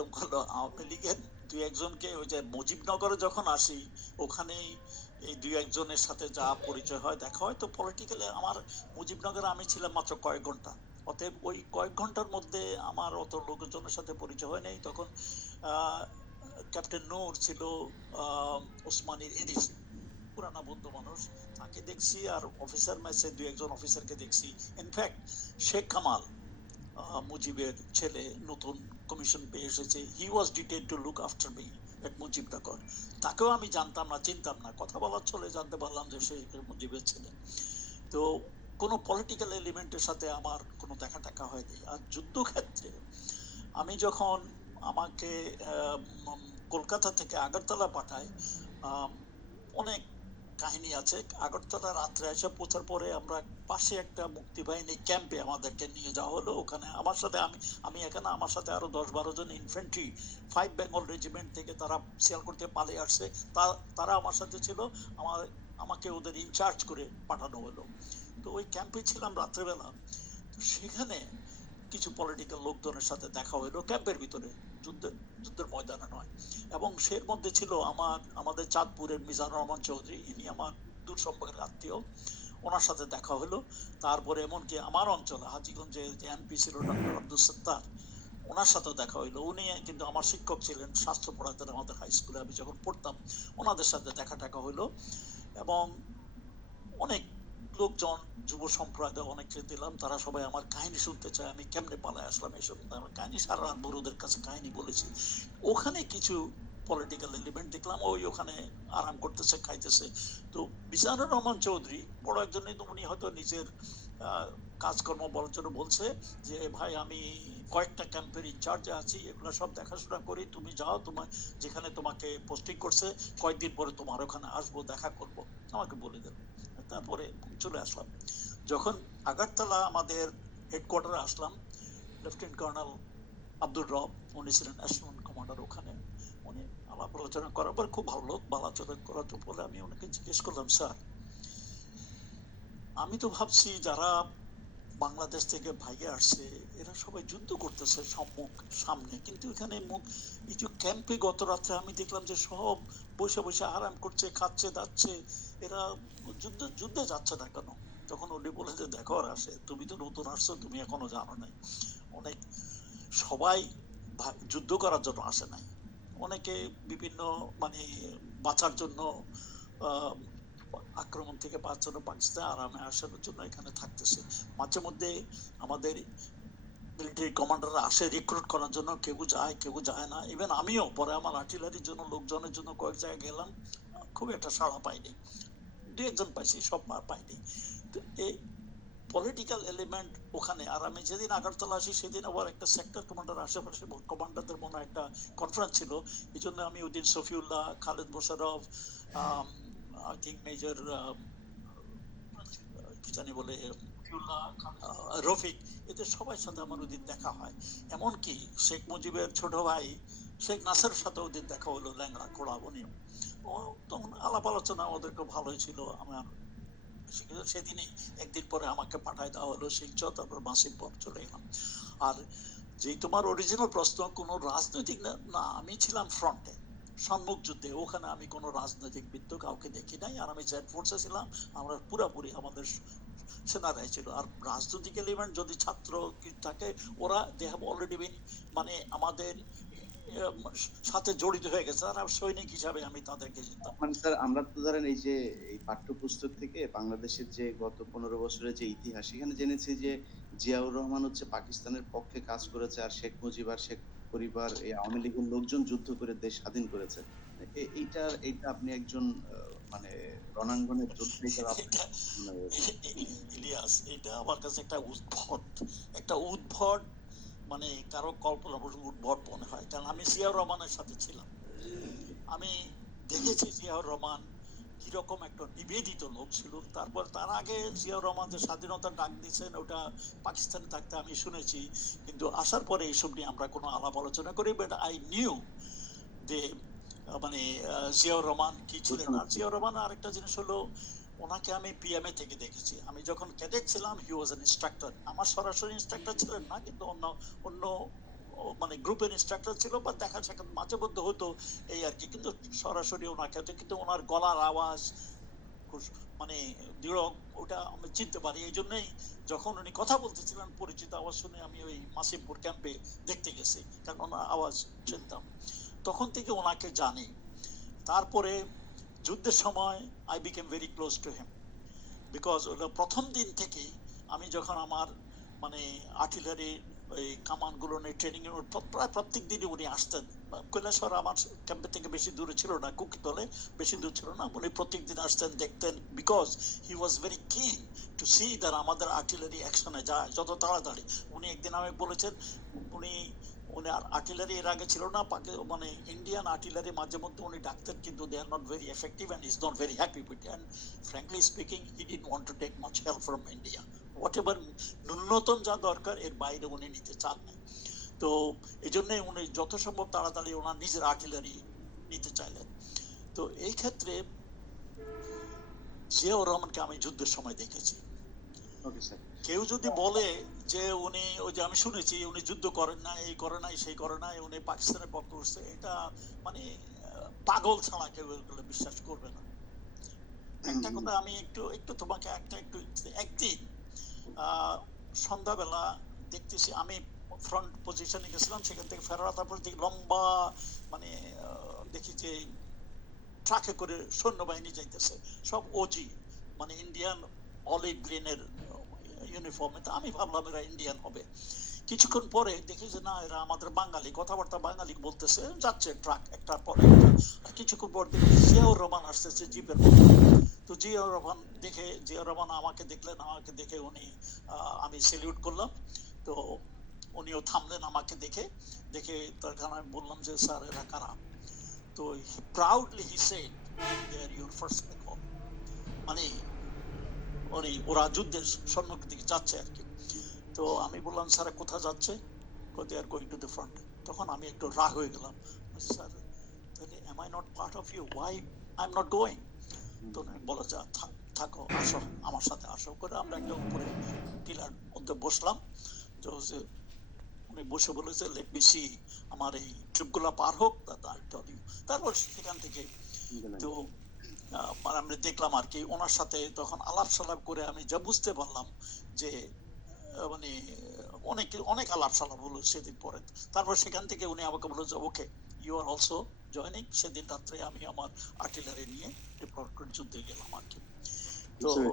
প্রথম হলো আওয়ামী লীগের দুই একজনকে, ওই যে মুজিবনগরে যখন আসি ওখানেই এই দুই একজনের সাথে যা পরিচয় হয়, দেখা হয়। তো পলিটিক্যালি আমার মুজিবনগরে আমি ছিলাম মাত্র কয়েক ঘন্টা, অতএব ওই কয়েক ঘন্টার মধ্যে আমার অত লোকজনের সাথে পরিচয় হয় নাই। তখন ক্যাপ্টেন নূর ছিল ওসমানীর এডিসি, পুরানা বন্ধু মানুষ, তাকে দেখছি। আর অফিসার মেসে দুই একজন অফিসারকে দেখছি। ইনফ্যাক্ট শেখ কামাল, মুজিবের ছেলে, নতুন কমিশন পেয়ে এসেছে, হি ওয়াজ ডিটেড টু লুক আফটার মি এট মুজিবনগর। তাকেও আমি জানতাম না, চিনতাম না, কথা বলার চলে জানতে পারলাম যে সে মুজিবের ছেলে। তো কোনো পলিটিক্যাল এলিমেন্টের সাথে আমার কোনো দেখা টাকা হয়নি। আর যুদ্ধক্ষেত্রে আমি যখন, আমাকে কলকাতা থেকে আগরতলা পাঠায়, অনেক কাহিনী আছে। আগরতলা রাত্রে এসে পৌঁছার পরে আমরা পাশে একটা মুক্তিবাহিনী ক্যাম্পে আমাদেরকে নিয়ে যাওয়া হলো। ওখানে আমার সাথে, আমি এখানে, আমার সাথে আরো 10-12 জন ইনফ্যান্ট্রি 5 বেঙ্গল রেজিমেন্ট থেকে তারা সিয়ালকোট থেকে পালিয়ে আসছে, তারা আমার সাথে ছিল। আমাকে ওদের ইনচার্জ করে পাঠানো হলো। তো ওই ক্যাম্পে ছিলাম রাত্রেবেলা। তো সেখানে কিছু পলিটিক্যাল লোকজনের সাথে দেখা হলো ক্যাম্পের ভিতরে, যুদ্ধের ময়দানে নয়। এবং সের মধ্যে ছিল আমাদের চাঁদপুরের মিজানুর রহমান চৌধুরী, ইনি আমার দূর সম্পর্কের আত্মীয়, ওনার সাথে দেখা হলো। তারপরে এমনকি আমার অঞ্চলে হাজীগঞ্জে যে এমপি ছিল ডক্টর আব্দুল সত্তার, ওনার সাথেও দেখা হইলো। উনি কিন্তু আমার শিক্ষক ছিলেন, শাস্ত্র পড়াতেন আমাদের হাই স্কুলে, আমি যখন পড়তাম। ওনাদের সাথে দেখা টাকা হইলো। এবং অনেক লোকজন, যুব সম্প্রদায় অনেককে দিলাম, তারা সবাই আমার কাহিনী শুনতে চায়, আমি কেমনে পালায় আসলাম এইসব আমার কাহিনী। সারা রাত ভোর ওদের কাছে কাহিনী বলেছি। ওখানে কিছু পলিটিক্যাল এলিমেন্ট দেখলাম, ওই ওখানে আরাম করতেছে, খাইতেছে। তো মিজানুর রহমান চৌধুরী বড় একজন, উনি হয়তো নিজের কাজকর্ম বলার জন্য বলছে যে ভাই আমি কয়েকটা ক্যাম্পের ইনচার্জে আছি, এগুলো সব দেখাশোনা করি, তুমি যাও, তোমার যেখানে তোমাকে পোস্টিং করছে, কয়েকদিন পরে তোমার ওখানে আসবো, দেখা করব, আমাকে বলে দেন। তারপরে চলে আসলাম। যখন আগরতলা আমাদের হেডকোয়ার্টারে আসলাম, লেফটেন্যান্ট কর্নেল আব্দুর রব, উনি ছিলেন অ্যাসিস্ট্যান্ট কমান্ডার ওখানে। উনি আলাপ আলোচনা করার পর, খুব ভালো লোক, আলোচনা করার পরে আমি ওনাকে জিজ্ঞেস করলাম, স্যার আমি তো ভাবছি যারা বাংলাদেশ থেকে ভাইগে আসছে এরা সবাই যুদ্ধ করতেছে সামনে, কিন্তু এখানে এই যে ক্যাম্পে গত রাত্রে আমি দেখলাম যে সব বসে বসে আরাম করছে, খাচ্ছে দাচ্ছে, এরা যুদ্ধে যাচ্ছে না কেন? তখন উনি বলে যে দেখো আসে, তুমি তো নতুন আসছো, তুমি এখনো জানো নাই, অনেক সবাই যুদ্ধ করার জন্য আসে নাই, অনেকে বিভিন্ন মানে বাঁচার জন্য, আক্রমণ থেকে বাঁচানো, পাকিস্তান আরামে আসার জন্য এখানে থাকতেছে। মাঝে মধ্যে আমাদের মিলিটারি কমান্ডাররা আসে রিক্রুট করার জন্য, কেউ যায় কেউ যায় না। ইভেন আমিও পরে আমার আর্টিলারির জন্য লোকজনের জন্য কয়েক জায়গায় গেলাম, খুব একটা সাড়া পাইনি, দু একজন পাইছি, সব পাইনি। তো এই পলিটিক্যাল এলিমেন্ট ওখানে। আর আমি যেদিন আগরতলা আসি সেদিন আবার একটা সেক্টর কমান্ডার, আশেপাশে কমান্ডারদের মনে একটা কনফারেন্স ছিল, এই জন্য আমি ওই দিন Shafiullah, Khaled Mosharraf, I think major কি জানি বলে, রফিক, এদের সবার সাথে আমার ওদিন দেখা হয়। এমনকি শেখ মুজিবের ছোট ভাই শেখ নাসের সাথে ওদের দেখা হলো, ল্যাংড়া খোড়া উনিও। ও তখন আলাপ আলোচনা ওদেরকে ভালোই ছিল। আমার সেদিনই একদিন পরে আমাকে পাঠায় দেওয়া হলো শিলচর, তারপর মাসিম পর চলে গেলাম। আর যে তোমার অরিজিনাল প্রশ্ন, কোনো রাজনৈতিক না, আমি ছিলাম ফ্রন্টে, সম্মুখ যুদ্ধে, ওখানে আমি কোনো রাজনৈতিক বৃত্ত কাউকে দেখি নাই। আর আমি জেড ফোর্সে ছিলাম, আমরা পুরাপুরি আমাদের সেনারাই ছিল। আর রাজনৈতিক এলিমেন্ট যদি ছাত্র থাকে, ওরা দে হ্যাভ অলরেডি বিন, মানে আমাদের সাথে জড়িত হয়ে গেছে, আর সৈনিক হিসাবে আমি তাদেরকে চিনতাম। মানে স্যার আমরা তো ধরেন এই যে এই পাঠ্যপুস্তক থেকে বাংলাদেশের যে গত 15 বছরের যে ইতিহাস, সেখানে জেনেছি যে জিয়াউর রহমান হচ্ছে পাকিস্তানের পক্ষে কাজ করেছে, আর শেখ মুজিব আর শেখ পরিবার এই আওয়ামী লীগের লোকজন যুদ্ধ করে দেশ স্বাধীন করেছে। এইটা আপনি একজন মানে রণাঙ্গনের যোদ্ধা হিসেবে আপনার এটা মনে হয়েছে? ইলিয়াস, এটা আমার কাছে একটা উদ্ভট, মানে কারো কল্পনা উদ্ভট মনে হয়, কারণ আমি জিয়াউর রহমানের সাথে ছিলাম। আমি দেখেছি জিয়াউর রহমান কিরকম একটা নিবেদিত লোক ছিল। তারপর তার আগে জিয়াউর রহমান যে স্বাধীনতার ডাক দিয়েছেন, ওটা পাকিস্তানে থাকতে আমি শুনেছি, কিন্তু আসার পরে এইসব নিয়ে আমরা কোনো আলাপ আলোচনা করি। বাট আই নিউ যে মানে জিয়াউর রহমান কি ছিলেন। আর ঘোষণা জিয়াউর রহমান আরেকটা জিনিস হলো, ওনাকে আমি পিএমএ থেকে দেখেছি। আমি যখন ক্যাডেট ছিলাম হি ওয়াজ অ্যান ইনস্ট্রাক্টর, আমার সরাসরি ইনস্ট্রাক্টর ছিলেন না, কিন্তু অন্য অন্য মানে মানে গ্রুপের ইনস্ট্রাক্টর ছিল বা দেখা সাক্ষাৎ মাঝে মধ্যে হতো এই আর কি, কিন্তু সরাসরি ওনাকে হতো, কিন্তু ওনার গলার আওয়াজ মানে দৃঢ়, ওটা আমি চিনতে পারি। এই জন্যই যখন উনি কথা বলতেছিলেন পরিচিত আওয়াজ শুনে আমি ওই মাসিমপুর ক্যাম্পে দেখতে গেছি, কারণ ওনার আওয়াজ চিনতাম, তখন থেকে ওনাকে জানি। তারপরে যুদ্ধের সময় I became very close to him, because ওটা প্রথম দিন থেকেই আমি যখন আমার মানে আর্টিলারি ওই কামানগুলো নিয়ে ট্রেনিং এর প্রায় প্রত্যেক দিনই উনি আসতেন। কৈলাসহর আমার ক্যাম্পে থেকে বেশি দূরে ছিল না, কুকিতলে বেশি দূর ছিল না, উনি প্রত্যেক দিন আসতেন, দেখতেন, বিকজ হি ওয়াজ ভেরি কিন টু সি দ্যাট আমাদের আর্টিলারি অ্যাকশনে যায় যত তাড়াতাড়ি। উনি একদিন আমাকে বলেছেন, উনি উনি আর্টিলারি এর আগে ছিল না, মানে ইন্ডিয়ান আর্টিলারি মাঝে মধ্যে উনি ডাকতেন, কিন্তু দে are not very effective and is not very happy with, and frankly speaking he didn't want to take much help from India, what ever ন্যূনতম যা দরকার এর বাইরে উনি নিতে চান না। তো এই জন্য উনি যত সম্ভব তাড়াতাড়ি ওনার নিজের আর্টিলারি নিতে চাইলেন। তো এই ক্ষেত্রে জিয়াউর রহমানকে আমি যুদ্ধের সময় দেখেছি। Okay sir. কেউ যদি বলে যে উনি, ওই যে আমি শুনেছি উনি যুদ্ধ করেন না, এই করে নাই, সেই করে নাই, উনি পাকিস্তানের পক্ষ করছে, এটা মানে পাগল ছাড়া কেউ এগুলো বিশ্বাস করবে না। একটা কথা আমি একটু একটু তোমাকে একটু একদিন সন্ধ্যাবেলা দেখতেছি আমি ফ্রন্ট পজিশনে গেছিলাম, সেখান থেকে ফেরার তারপর দেখি লম্বা মানে দেখি যে ট্রাকে করে সৈন্যবাহিনী যাইতেছে, সব ওজি, মানে ইন্ডিয়ান অলিভ গ্রিনের ইউনিফর্মে। তা আমি ভাবলাম এরা ইন্ডিয়ান হবে। কিছুক্ষণ পরে দেখি যে না, এরা আমাদের বাঙালি, কথাবার্তা বাঙালি বলতেছে, যাচ্ছে ট্রাক একটার পর একটা। আর কিছুক্ষণ পর দেখি জিয়াউর রহমান আসতেছে জিপের মধ্যে। তো জিয়াউর রহমান দেখে, জিয়াউর রহমান আমাকে দেখলেন, আমাকে দেখে উনি আমি সেলিউট করলাম। তো উনিও থামলেন আমাকে দেখে, দেখে তখন আমি বললাম যে স্যার এরা কারা। তো proudly he said they R your first Bengal, মানে উনি ওরা যুদ্ধের সম্মুখের দিকে যাচ্ছে আর কি। তো আমি বললাম স্যার কোথায় যাচ্ছে, দে are going to the front. তখন আমি একটু রাগ হয়ে গেলাম, স্যার তাহলে M I not part of you, Y I am not going. তো উনি বলে যা থাকো, আসো আমার সাথে আসো, করে আমরা একটা উপরে টিলার মধ্যে বসলাম। তো উনি বসে বলেছে লেট মি সি, আমার এই ট্রিপগুলো পার হোক, তারপর সেখান থেকে তো মানে আমরা দেখলাম আর কি ওনার সাথে তখন আলাপ সালাপ করে আমি যা বুঝতে পারলাম যে মানে অনেক অনেক আলাপ সালাপ হলো সেদিন পরে। তারপর সেখান থেকে উনি আমাকে বললো যে okay you are also joining. সেদিন রাত্রে আমি আমার আর্টিলারি নিয়ে যুদ্ধে গেলাম আর কি। তো